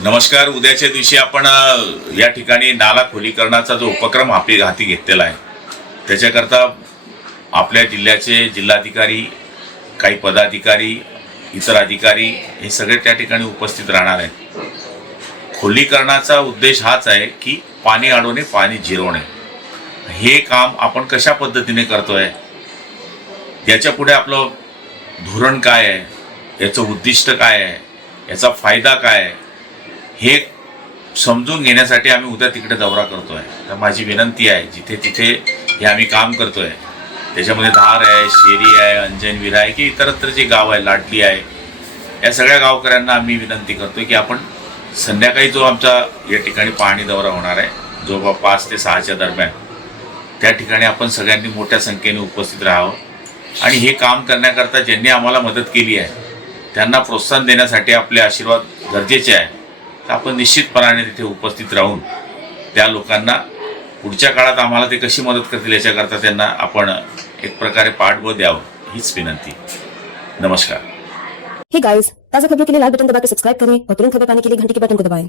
नमस्कार. उद्याच्या दिवशी आपण या ठिकाणी नाला खोलीकरणाचा जो उपक्रम हाती घेतलेला आहे त्याच्याकरता आपल्या जिल्ह्याचे जिल्हाधिकारी, काही पदाधिकारी, इतर अधिकारी हे सगळे त्या ठिकाणी उपस्थित राहणार आहेत. खोलीकरणाचा उद्देश हाच आहे की पाणी अडवणे, पाणी जिरवणे. हे काम आपण कशा पद्धतीने करतोय, याच्या पुढे आपलं धोरण काय आहे, याचं उद्दिष्ट काय आहे, याचा फायदा काय आहे, हे समजून घेण्यासाठी आम्ही उद्या तिकडे दौरा करतोय. तर माझी विनंती आहे, जिथे तिथे हे आम्ही काम करतोय त्याच्यामध्ये धार आहे, शेरी आहे, अंजनवीर आहे की इतरत्र जे गाव आहे, लाडली आहे, या सगळ्या गावकऱ्यांना आम्ही विनंती करतोय की आपण संध्याकाळी जो आमचा या ठिकाणी पाहणी दौरा होणार आहे, जो 5 ते 6च्या दरम्यान, त्या ठिकाणी आपण सगळ्यांनी मोठ्या संख्येने उपस्थित राहावं आणि हे काम करण्याकरता ज्यांनी आम्हाला मदत केली आहे त्यांना प्रोत्साहन देण्यासाठी आपले आशीर्वाद गरजेचे आहे. तर आपण निश्चितपणाने तिथे उपस्थित राहून त्या लोकांना पुढच्या काळात आम्हाला ते कशी मदत करतील याच्याकरता त्यांना आपण एक प्रकारे पाठबळ द्यावं, हीच विनंती. नमस्कार. हे गाइस, ताज़ा खबरों के लिए लाल बटन दबा के सब्सक्राइब करें और तुरंत खबर पाने के लिए घंटी के बटन को दबाएं.